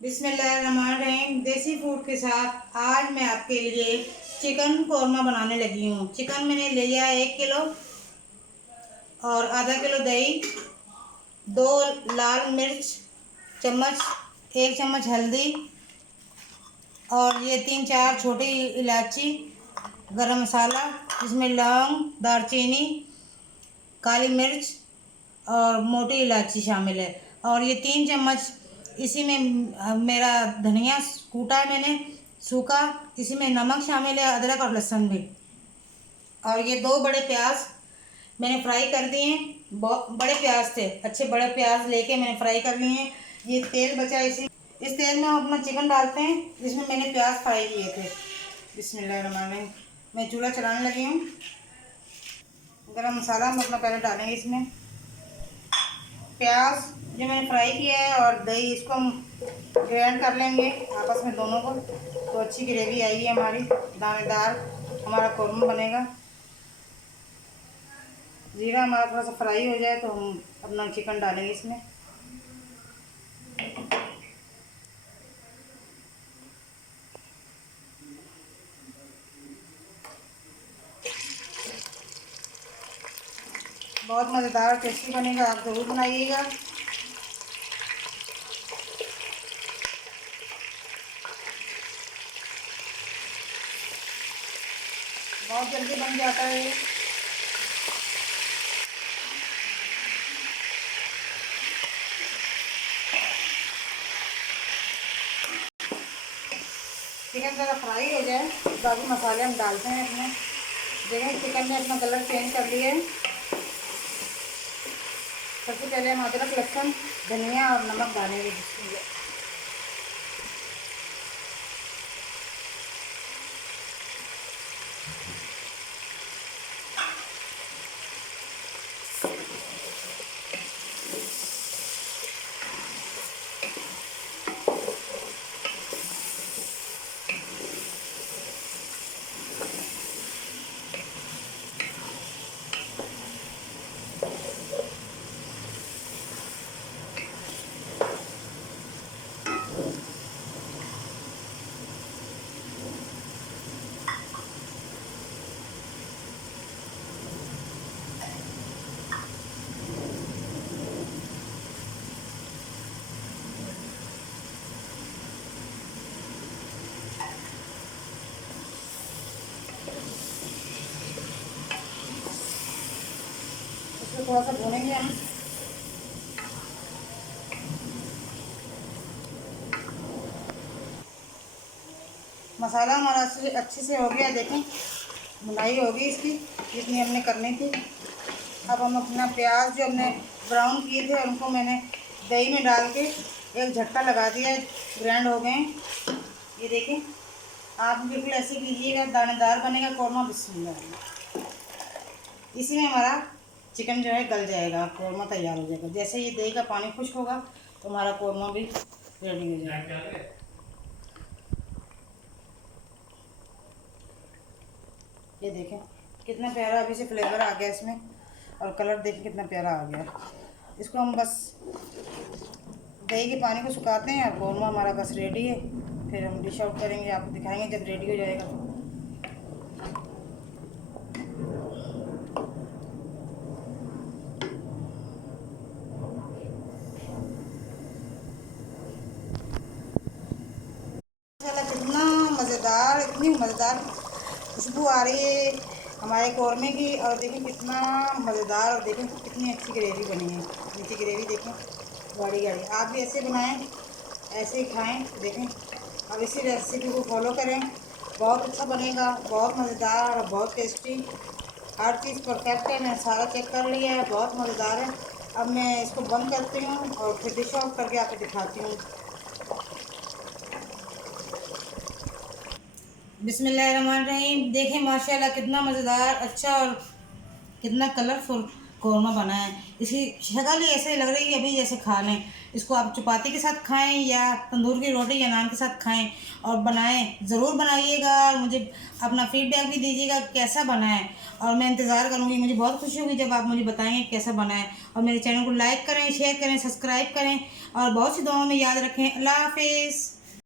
बिस्मिल्लाहिर्रहमानिर्रहीम। देसी फूड के साथ आज मैं आपके लिए चिकन कौरमा बनाने लगी हूँ। चिकन मैंने ले लिया 1 किलो और आधा किलो दही, 2 लाल मिर्च चम्मच, 1 चम्मच हल्दी और ये 3-4 छोटी इलायची, गरम मसाला जिसमें लौंग, दालचीनी, काली मिर्च और मोटी इलायची शामिल है। और ये 3 चम्मच इसी में मेरा धनिया कूटा है मैंने सूखा। इसी में नमक शामिल है, अदरक और लहसुन भी। और ये 2 बड़े प्याज मैंने फ्राई कर दिए हैं। बहुत बड़े प्याज थे, अच्छे बड़े प्याज लेके मैंने फ्राई कर लिए हैं। ये तेल बचा इस तेल में हम अपना चिकन डालते हैं जिसमें मैंने प्याज फ्राई किए थे। बिस्मिल्लाहिर्रहमानिर्रहीम। मैं चूल्हा चलाने लगी हूँ। गरम मसाला हम अपना पहले डालेंगे इसमें। प्याज जो मैंने फ्राई किया है और दही, इसको हम ग्राइंड कर लेंगे आपस में दोनों को, तो अच्छी ग्रेवी आएगी हमारी, दानेदार हमारा कौरमा बनेगा। जीरा हमारा थोड़ा सा फ्राई हो जाए तो हम अपना चिकन डालेंगे इसमें। बहुत मज़ेदार टेस्टी बनेगा, आप ज़रूर बनाइएगा। बहुत जल्दी बन जाता है ये। चिकन ज़रा फ्राई हो जाए बाकी मसाले हम डालते हैं अपने। देखें चिकन ने अपना कलर चेंज कर लिया है। सबसे पहले हम अदरक, लहसुन, धनिया और नमक डालेंगे। इसको थोड़ा सा भूनेंगे हम। मसाला हमारा अच्छे से हो गया, देखें भुनाई होगी इसकी जितनी हमने करनी थी। अब हम अपना प्याज जो हमने ब्राउन किए थे उनको मैंने दही में डाल के एक झटका लगा दिया, ग्राइंड हो गए। ये देखें, आप बिल्कुल ऐसे कीजिएगा, दानेदार बनेगा कौरमा। बिस्मिल्लाह। इसी में हमारा चिकन जो है गल जाएगा, कौरमा तैयार हो जाएगा। जैसे ये दही का पानी खुश्क होगा तो हमारा कौरमा भी रेडी हो जाएगा। ये देखें कितना प्यारा अभी से फ्लेवर आ गया इसमें, और कलर देखें कितना प्यारा आ गया। इसको हम बस दही के पानी को सुखाते हैं और कौरमा हमारा बस रेडी है। फिर हम डिश आउट करेंगे, आपको दिखाएंगे जब रेडी हो जाएगा। माशाल्लाह कितना मज़ेदार, इतनी मज़ेदार खुशबू आ रही है हमारे कौरमे की। और देखें कितना मज़ेदार, और देखें कितनी अच्छी ग्रेवी बनी है। नीचे ग्रेवी देखें गाढ़ी गाढ़ी। आप भी ऐसे बनाएं, ऐसे ही खाएं। देखें अब इसी रेसिपी को फॉलो करें, बहुत अच्छा बनेगा, बहुत मज़ेदार और बहुत टेस्टी। हर चीज़ परफेक्ट है, मैंने सारा चेक कर लिया है, बहुत मज़ेदार है। अब मैं इसको बंद करती हूँ और फिर डिश आउट करके आपको दिखाती हूँ। बिस्मिल्लाहिर्रहमानिर्रहीम। देखें माशाल्लाह कितना मज़ेदार, अच्छा और कितना कलरफुल कौरमा बना है। इसकी शक्ल ही ऐसे लग रही है अभी जैसे खा लें। इसको आप चपाती के साथ खाएं या तंदूर की रोटी या नान के साथ खाएं और बनाएं, ज़रूर बनाइएगा और मुझे अपना फीडबैक भी दीजिएगा कैसा बना है। और मैं इंतज़ार करूँगी, मुझे बहुत खुशी होगी जब आप मुझे बताएंगे कैसा बना है। और मेरे चैनल को लाइक करें, शेयर करें, सब्सक्राइब करें और बहुत सी दुआओं में याद रखें। अल्लाह हाफिज़।